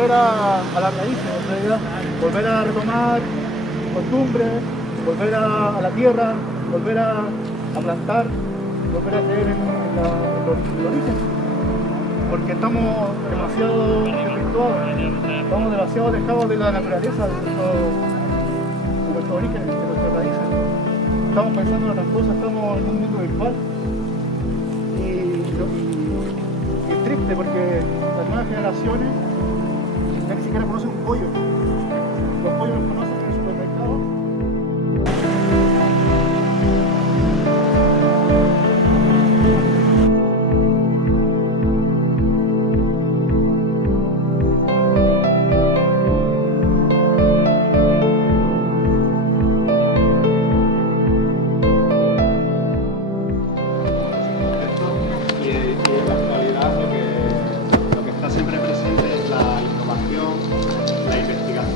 volver a las raíces, en realidad, volver a retomar costumbres, volver a la tierra, volver a plantar, volver a creer en el origen, porque estamos demasiado desvirtuados, estamos demasiado alejados de la naturaleza, de nuestro origen, de nuestras raíces. Estamos pensando en otras cosas, estamos en un mundo virtual y es triste porque las nuevas generaciones ya ni siquiera conocen un pollo. Los pollos los conocen en el supermercado.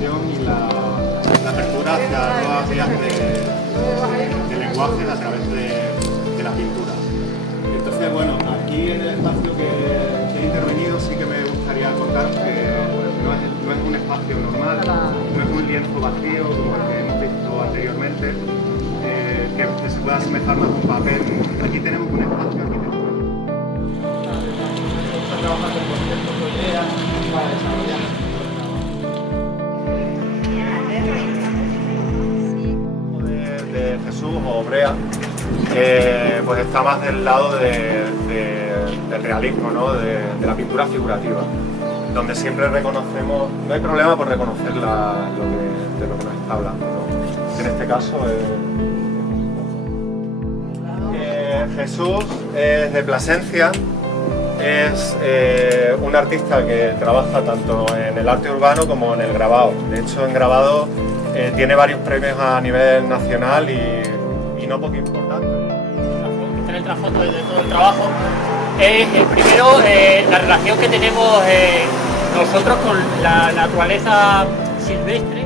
Y la apertura hacia nuevas vías de lenguaje a través de la pintura. Entonces, bueno, aquí en el espacio que he intervenido sí que me gustaría contar que no es un espacio normal, no es un lienzo vacío como el que hemos visto anteriormente, que se pueda asemejar más a un papel. Aquí tenemos un espacio arquitectónico. Está trabajando en conceptos de ideas para desarrollar. De Jesús o Brea, pues está más del lado del realismo, ¿no? de la pintura figurativa, donde siempre reconocemos, no hay problema por reconocer de lo que nos está hablando, ¿no? En este caso Jesús es de Plasencia, es un artista que trabaja tanto en el arte urbano como en el grabado. De hecho, en grabado tiene varios premios a nivel nacional y no poco importante. Este es el trasfondo de todo el trabajo. Es primero la relación que tenemos nosotros con la naturaleza silvestre.